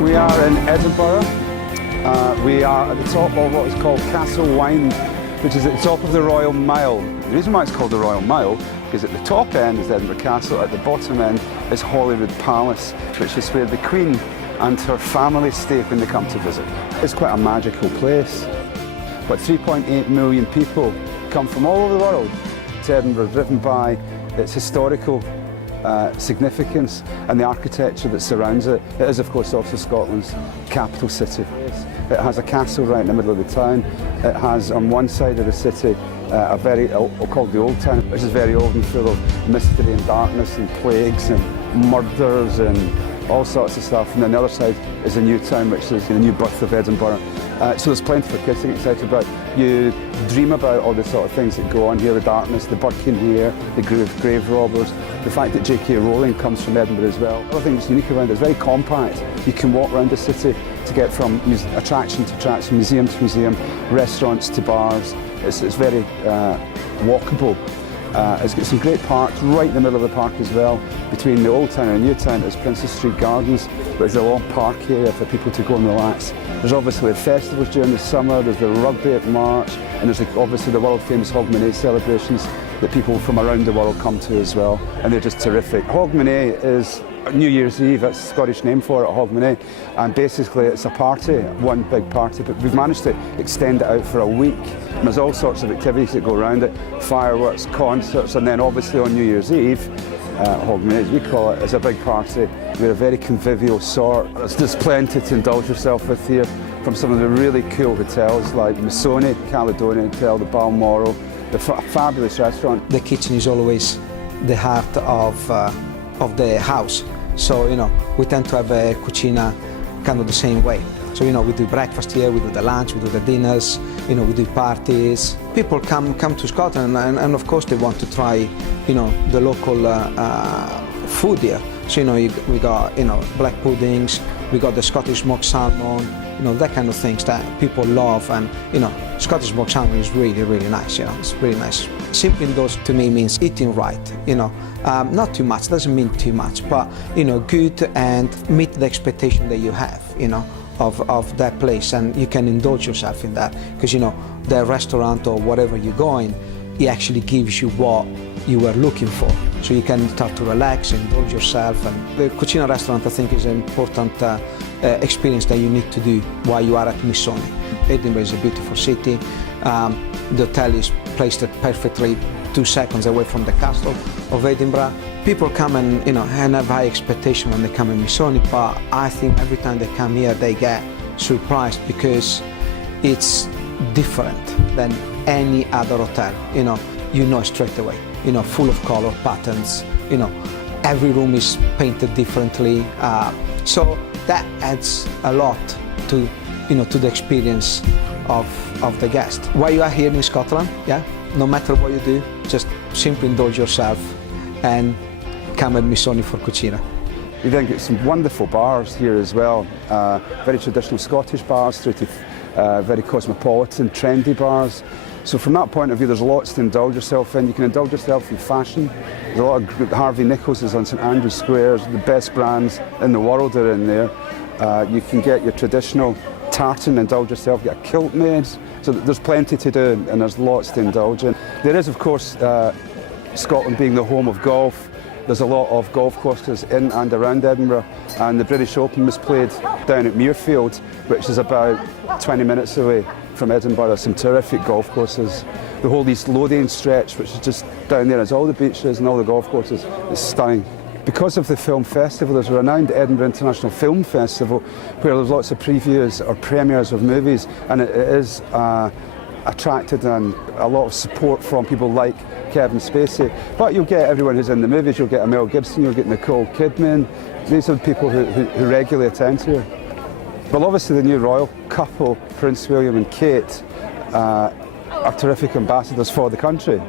We are in Edinburgh. We are at the top of what is called Castle Wine, which is at the top of the Royal Mile. The reason why it's called the Royal Mile is at the top end is Edinburgh Castle, at the bottom end is Holyrood Palace, which is where the Queen and her family stay when they come to visit. It's quite a magical place. But 3.8 million people come from all over the world to Edinburgh, driven by its historical significance and the architecture that surrounds it. It is, of course, also Scotland's capital city. It has a castle right in the middle of the town. It has, on one side of the city, a very, called the Old Town, which is very old and full of mystery and darkness and plagues and murders and all sorts of stuff. And then the other side is the New Town, which is the new birth of Edinburgh. So there's plenty for kids to get excited about. You dream about all the sort of things that go on here, the darkness, the Birkenhead, the grave robbers, the fact that J.K. Rowling comes from Edinburgh as well. Other thing that's unique around it is very compact. You can walk around the city to get from attraction to attraction, museum to museum, restaurants to bars. It's very walkable. It's got some great parks right in the middle of the park as well. Between the Old Town and New Town is Princess Street Gardens, which is a long park area for people to go and relax. There's obviously the festivals during the summer, there's the rugby at March, and there's obviously the world famous Hogmanay celebrations that people from around the world come to as well, and they're just terrific. Hogmanay is New Year's Eve, that's the Scottish name for it, Hogmanay, and basically it's a party, one big party, but we've managed to extend it out for a week. And there's all sorts of activities that go around it, fireworks, concerts, and then obviously on New Year's Eve, Hogmanay as we call it, is a big party. We're a very convivial sort. There's plenty to indulge yourself with here, from some of the really cool hotels like Missoni, Caledonia Hotel, the Balmoral, the fabulous restaurant. The kitchen is always the heart of the house. So, we tend to have a cucina kind of the same way. So, we do breakfast here, we do the lunch, we do the dinners, we do parties. People come to Scotland and of course they want to try, the local food here. So, we got, black puddings, we got the Scottish smoked salmon, that kind of things that people love. And, Scottish smoked salmon is really, really nice, it's really nice. SimplyIndulge to me means eating right, not too much, doesn't mean too much, but, good and meet the expectation that you have, of that place, and you can indulge yourself in that, because, the restaurant or whatever you're going, it actually gives you what you were looking for. So you can start to relax, indulge yourself, and the cucina restaurant, I think, is an important experience that you need to do while you are at Missoni. Edinburgh is a beautiful city. The hotel is placed perfectly 2 seconds away from the castle of Edinburgh. People come and and have high expectation when they come in Missoni, but I think every time they come here they get surprised because it's different than any other hotel. Straight away. Full of color patterns. Every room is painted differently. So that adds a lot to to the experience of the guest. While you are here in Scotland, no matter what you do, just simply indulge yourself and come at Missoni for cucina. We then get some wonderful bars here as well, very traditional Scottish bars through to very cosmopolitan, trendy bars. So from that point of view, there's lots to indulge yourself in. You can indulge yourself in fashion. There's a lot of Harvey Nichols is on St Andrews Square. The best brands in the world are in there. You can get your traditional tartan, indulge yourself, get a kilt made. So there's plenty to do and there's lots to indulge in. There is, of course, Scotland being the home of golf. There's a lot of golf courses in and around Edinburgh, and the British Open was played down at Muirfield, which is about 20 minutes away from Edinburgh. Some terrific golf courses. The whole East Lothian stretch, which is just down there, has all the beaches and all the golf courses. It's stunning. Because of the film festival, there's a renowned Edinburgh International Film Festival where there's lots of previews or premieres of movies, and it is attracted and a lot of support from people like Kevin Spacey. But you'll get everyone who's in the movies. You'll get Mel Gibson, you'll get Nicole Kidman. These are the people who regularly attend here. Well, obviously the new royal couple, Prince William and Kate, are terrific ambassadors for the country,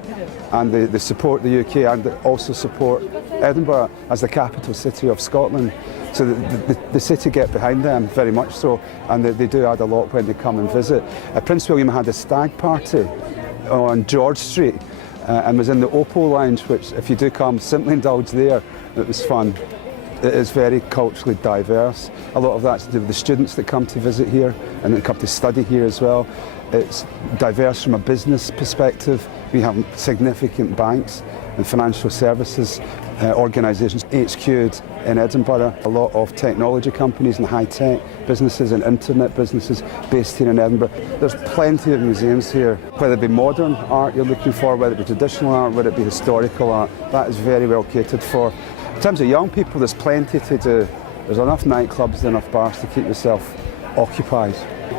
and they support the UK and they also support Edinburgh as the capital city of Scotland. So the city get behind them very much so, and they do add a lot when they come and visit. Prince William had a stag party on George Street and was in the Opal Lounge, which if you do come, simply indulge there. It was fun. It is very culturally diverse. A lot of that's to do with the students that come to visit here and that come to study here as well. It's diverse from a business perspective. We have significant banks and financial services organisations HQ'd in Edinburgh. A lot of technology companies and high-tech businesses and internet businesses based here in Edinburgh. There's plenty of museums here, whether it be modern art you're looking for, whether it be traditional art, whether it be historical art. That is very well catered for. In terms of young people, there's plenty to do. There's enough nightclubs, enough bars to keep yourself occupied.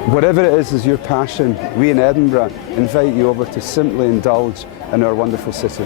Whatever it is your passion, we in Edinburgh invite you over to Simply Indulge in our wonderful city.